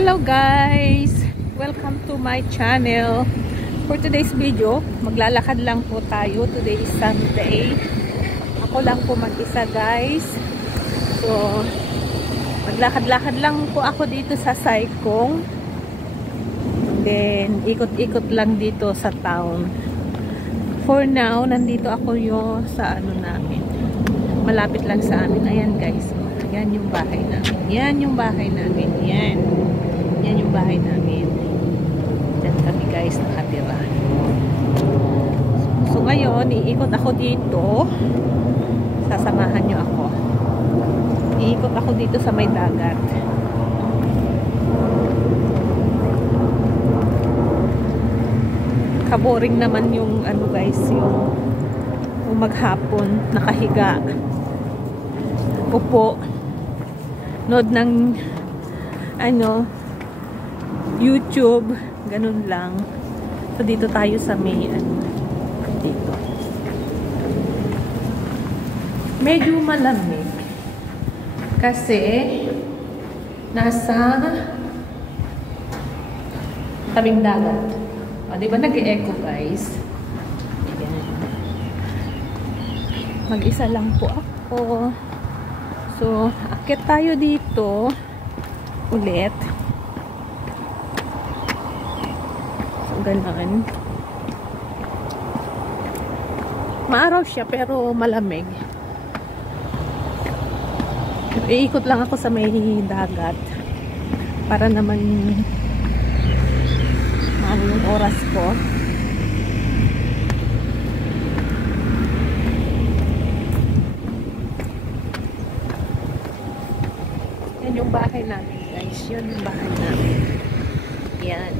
Hello guys! Welcome to my channel. For today's video, maglalakad lang po tayo. Today is Sunday. Ako lang po mag-isa guys. So, maglakad-lakad lang po ako dito sa Saikong. Then, ikot-ikot lang dito sa town. For now, nandito ako yung sa ano namin. Malapit lang sa amin. Ayan guys. Yan yung bahay namin. Yan yung bahay namin. Yan. Yan yung bahay namin. Diyan kami guys nakatira. So ngayon, iikot ako dito. Sasamahan nyo ako. Iikot ako dito sa may dagat. Kaboring naman yung ano guys, yung maghapon, nakahiga. Upo. Nood ng ano, YouTube, ganun lang. So dito tayo sa may ano, dito. Medyo malamig kasi nasa tabing dagat. O, diba nag-e-echo guys? Ayan. Mag-isa lang po ako. So, akit tayo dito ulit. Ganun. Maaraw siya pero malamig. Iikot lang ako sa may dagat para naman maano yung oras ko. Yan yung bahay namin guys. Yan yung bahay namin. Yan.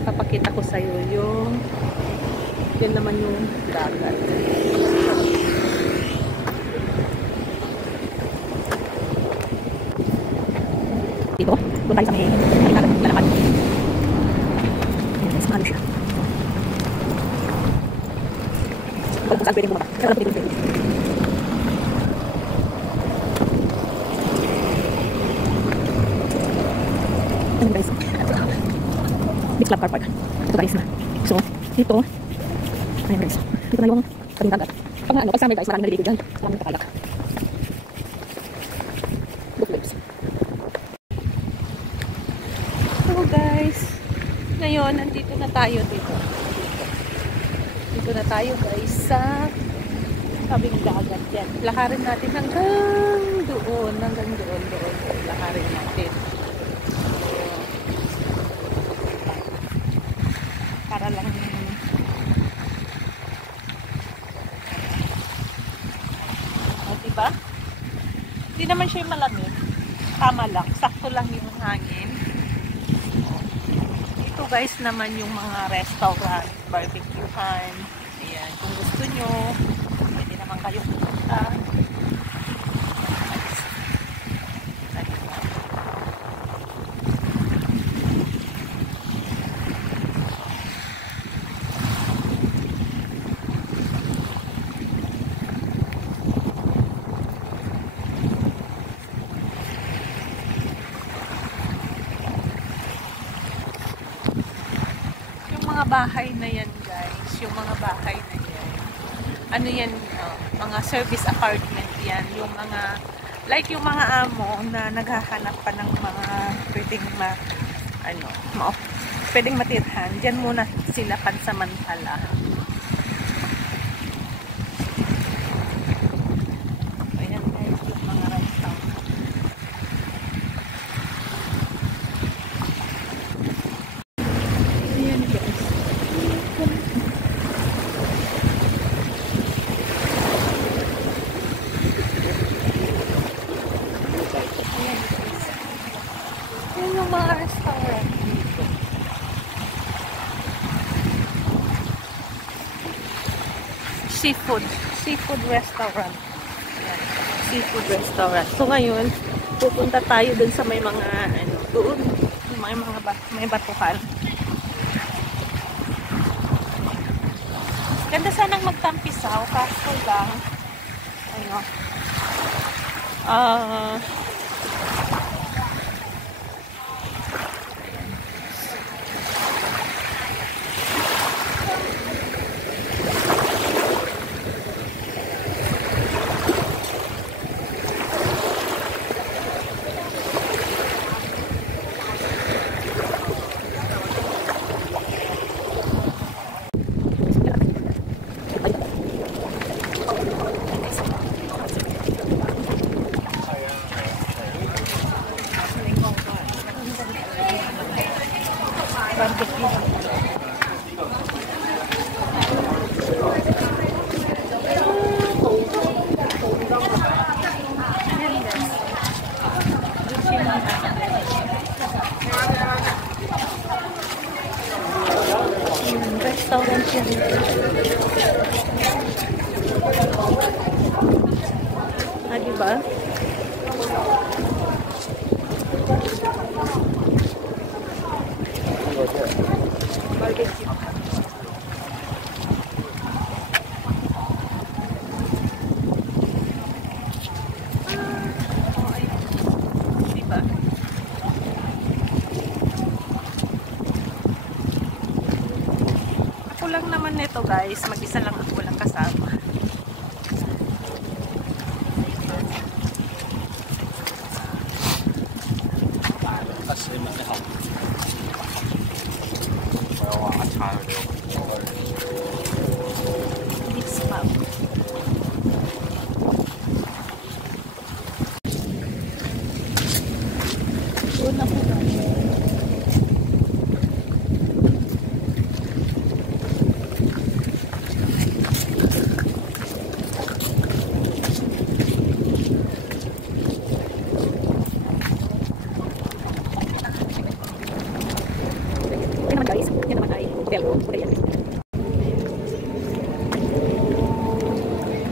Papakita ko sa iyo yung yan naman yung dagat. Dito, doon tayo sa may dagat, lalakad. Ayan guys, mahalo siya. Kung saan pwede bumaba. Saan pwede bumaba. Ayan guys. Beach Club Car Park. Ito guys na. So, dito. Ayan guys. Dito na yung tabing dagat. Pag ano, pag summer guys, maraming naliligo dyan. Maraming nakakalak. Look waves. So guys, ngayon, nandito na tayo dito. Dito na tayo guys sa tabing dagat yan. Lakarin natin hanggang doon. Hanggang doon. Lakarin natin. Para lang diba? Hindi naman siya malamig. Tama lang. Sakto lang yung hangin. Ito guys naman yung mga restaurant, barbecuehan. Ayan. Kung gusto nyo, pwede naman kayo pumunta. Bahay na yan guys, yung mga bahay na yan, ano yan, mga service apartment yan, yung mga like yung mga amo na naghahanap pa ng mga pwedeng pwedeng matirhan, dyan muna sila pansamantala. Ayan guys, yung mga restaurant. Ayan guys. Yan yung mga restaurant dito. Seafood restaurant. Yan. Seafood restaurant. So ngayon, pupunta tayo dun sa may mga doon, may batuhan. Ganda sanang magtampisaw, kaso lang Restaurant siya dito. Ah, diba? Diba? Ako lang naman nito guys, mag-isa lang ako, walang kasama. It's pub. Doon ako guys.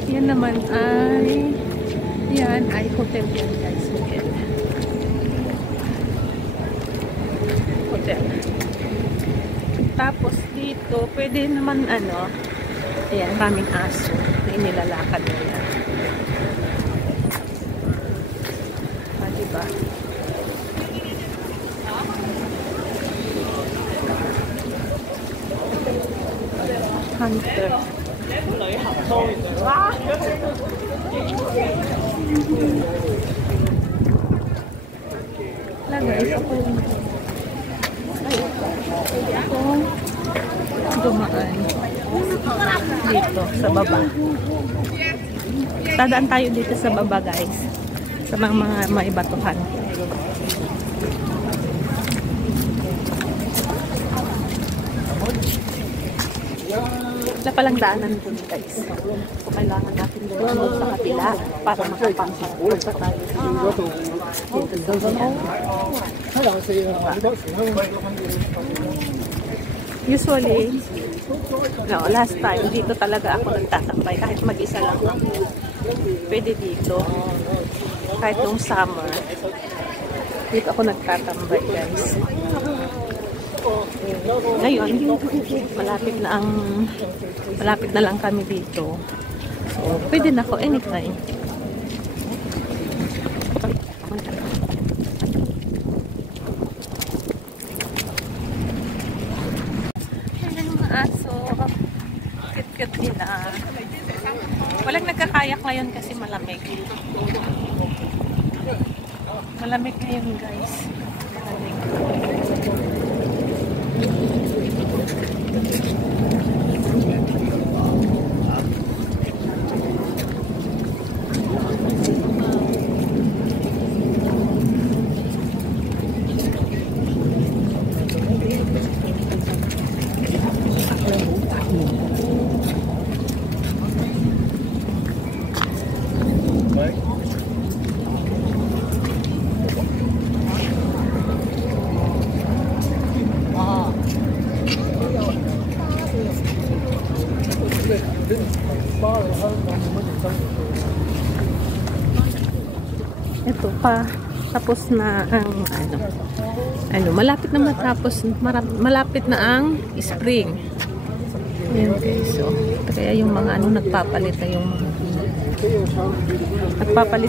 Yan naman ay hotel yan guys. Hotel. Tapos dito pwede naman ayan, maraming aso na inilalakad nila. Diba? Hunter. Guys, ako dumaan dito sa baba. Tadaan tayo dito sa baba guys, sa mga maibatuhan. Wala palang daanan dun guys. So kailangan natin doon sa kapila para makapasok tayo. Usually, last time dito talaga ako nagtatambay kahit mag-isa lang ako. Pwede dito. Kahit nung summer, dito ako nagtatambay guys. Ngayon, malapit na lang kami dito. So, pwede na ako anytime. Ayan yung mga aso. Cute-cute nila. Walang nagkakayak ngayon kasi malamig. Malamig ngayon guys. Malamig. Ito pa, tapos na ang malapit na matapos, malapit na ang spring. Ayan guys, so kaya yung mga nagpapalit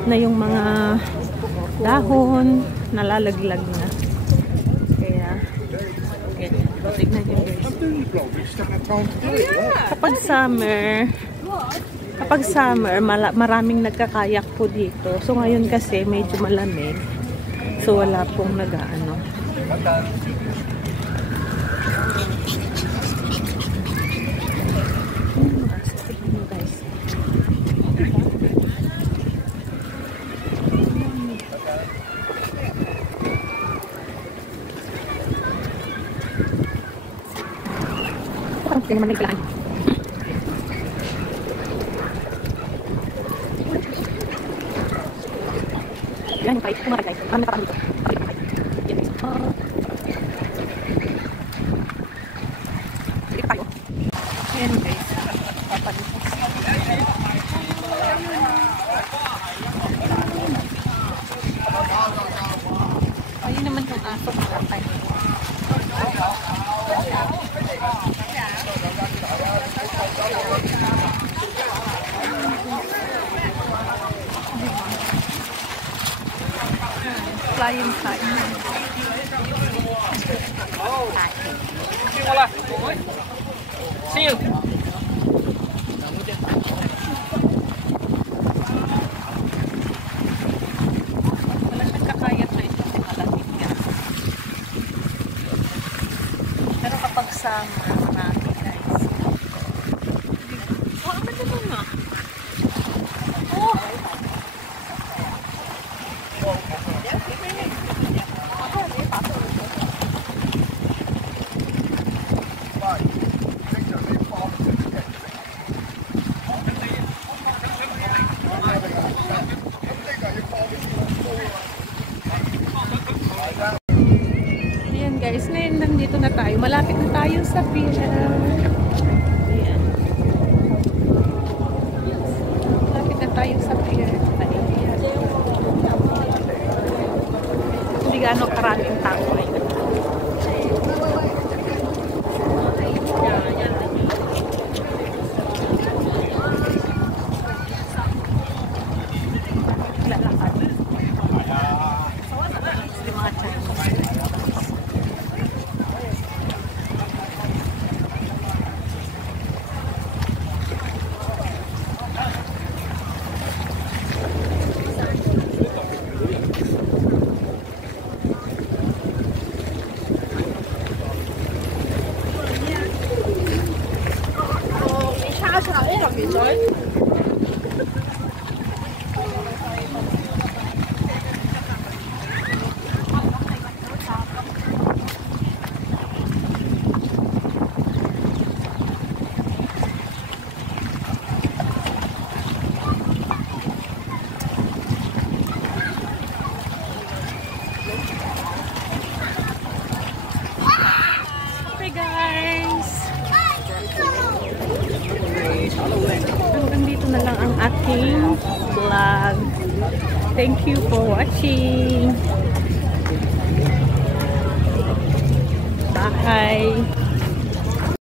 na yung mga dahon, nalalaglag na. Kaya ganyan. Tignan nyo guys. Kapag summer, maraming nagkakayak po dito. So ngayon kasi medyo malamig. So wala pong nag-aano. Kaya naman naglaan. Yan yung guys. Kumakas guys. Marami nakapahan dito. Yan guys. Dito tayo. Yan guys. Papadito. Ayun naman yung aso makapay. Flying kite. Siêu. Wala siyang kakayat na ito sa malamig yan. Pero kapag summer, marami guys. Oh, ang ganda nun ah. Oh! Ayan guys, ngayon nandito na tayo. Malapit na tayo sa pier. Ayan. Malapit na tayo sa pier. Ayan. Hindi gano'ng karaming tao ngayon. Lalakad. Yung mga Chinese. Hey guys! Hanggang dito na lang ang aking vlog. Thank you for watching. Bye!